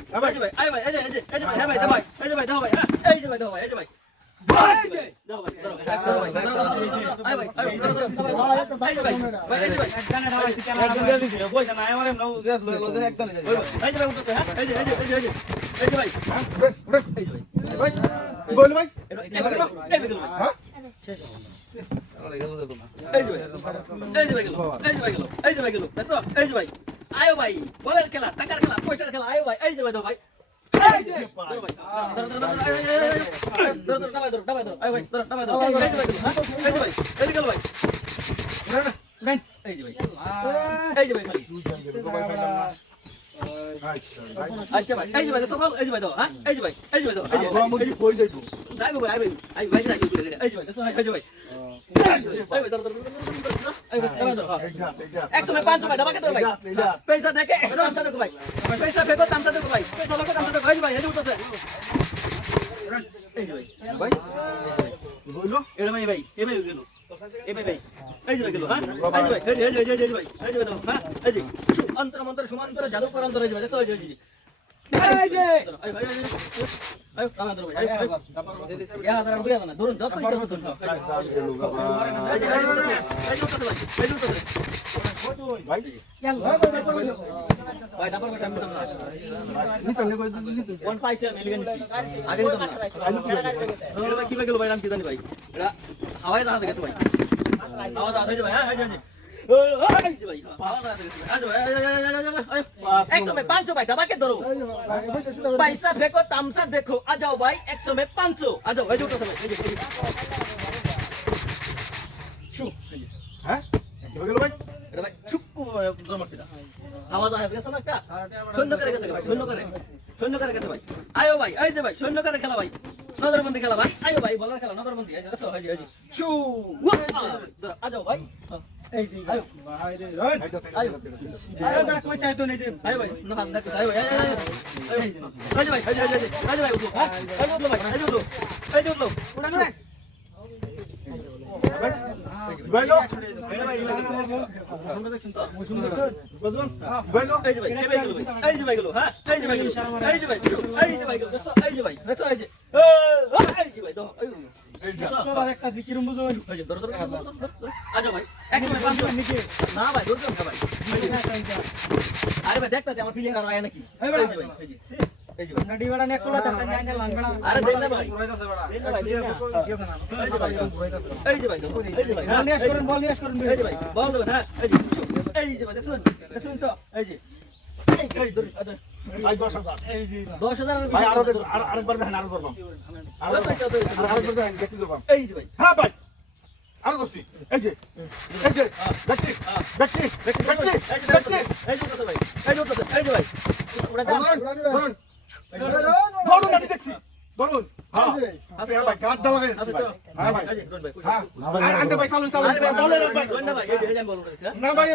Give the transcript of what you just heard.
ভাই হ্যাঁ ভাই। ভাই আয় ভাই এই যে এই যে এই যে ভাই হ্যাঁ ভাই দাও ভাই এই যে ভাই দাও ভাই হ্যাঁ এই যে ভাই দাও ভাই এই যে ভাই এই যে ভাই ভাই এই যে ভাই ভাই এই যে ভাই হ্যাঁ হ্যাঁ গেল এই যে ভাই গেল এই যে ভাই গেল এই যে ভাই আয়ো ভাই বলের খেলা টাকার খেলা পয়সার খেলা আয়ো ভাই এই যে ভাই ভাই এই যে ভাই এই যে ভাই আচ্ছা ভাই এই যে ভাই এই যে ভাই দাও হ্যাঁ এই যে ভাই এই যে ভাই দাও এই যে এই যে কই যাইব যাই ভাই আই ভাই আই ভাই যাই এই যে ভাই এই যে ভাই এই ভাই ধরো ধরো ধরো ধরো এই ভাই এই ভাই ধরো হ্যাঁ এইটা এইটা একশো ভাই পাঁচশো ভাই ডাবাকে ধরো ভাই এইটা পয়সা দেখে তামসা দেখো ভাই পয়সা ফেকো তামসা দেখো ভাই পয়সা দেখো তামসা দেখো ভাই এই যে উঠতেছে এই যে ভাই ভাই বলল এটা ভাই ভাই এই ভাই গেল এই ভাই ভাই এই যে ভাই গেল হ্যাঁ এই যে ভাই এই যে এই ভাই এই যে ভাই হ্যাঁ এই যে অন্তর মন্তর সমান্তর জাদু কর অন্তর এই যে ভাই দেখো এই যে এই যে এই ভাই এই আমার ধরো ভাই আয় ইয়া ধরো বুঝা না ধরুন যত ইচ্ছা ধরুন এই যে এই এই যে ভাই এই যে ভাই ভাই ডাবল কথা আমি দিতাম না কই নিতে কোন পাইছে আমি লিখে নিছি আগে দিতাম না ভাই কি ভাই গেল ভাই নাম কি জানি ভাই এটা হাওয়ায় দাঁড়াতে গেছে ভাই একশো মে পাঁচশো ভাই ধাবাকে ধরো পয়সা দেখো তামসা দেখো আ যাও ভাই একশো করে গেছে ভাই। আয়ো ভাই, এই যে ভাই সৈন্য করে খেলা ভাই। নজরবন্দি খেলা ভাই আয়ো ভাই বলার খেলা নজরবন্দি এই যে দেখো এই যে এই যে ভাই ওয়া আ যাও ভাই এই যে আয়ো আয়ো আয়ো বেটা পয়সা তো নেই যে ভাই ভাই না হাত দেখো আয়ো আয়ো আয়ো এই যে এই যে ভাই এই যে এই যে এই যে ভাই হ্যাঁ এই যে উঠল ভাই এই যে এই যে উড়ান উড়ান ভাই লো এই যে ভাই এই যে ভাই বুঝুন ভাই লো এই যে ভাই এই যে ভাই গেল ভাই এই আরে ভাই দেখতাছি আমার ফিলিং আর হয় নাকি এই যে ভাই এই যে এই যে ভাই নাডি বড়া নে কোলা তা না লাঙ্গড়া আরে দেন না ভাই দেন না ভাই দেন না। এই যে ভাই এই যে ভাই দেখো, এই যে ভাই হ্যাঁ, নিয়াস করেন বল নিয়াস করেন এই যে ভাই বল দেবেন হ্যাঁ এই যে এই যে ভাই দেখছেন দেখছেন তো এই যে এই যে, ধরুন, আচ্ছা, ভাই 10000 এই জি দশ হাজার আরেকবার দেখেন আরও করবাম আরেকবার দেখেন দেখি করবাম এই যে হ্যাঁ ধরুন আমি দেখছি। ধরুন। হ্যাঁ। দা লাগাই আচ্ছা, হ্যাঁ না ভাই।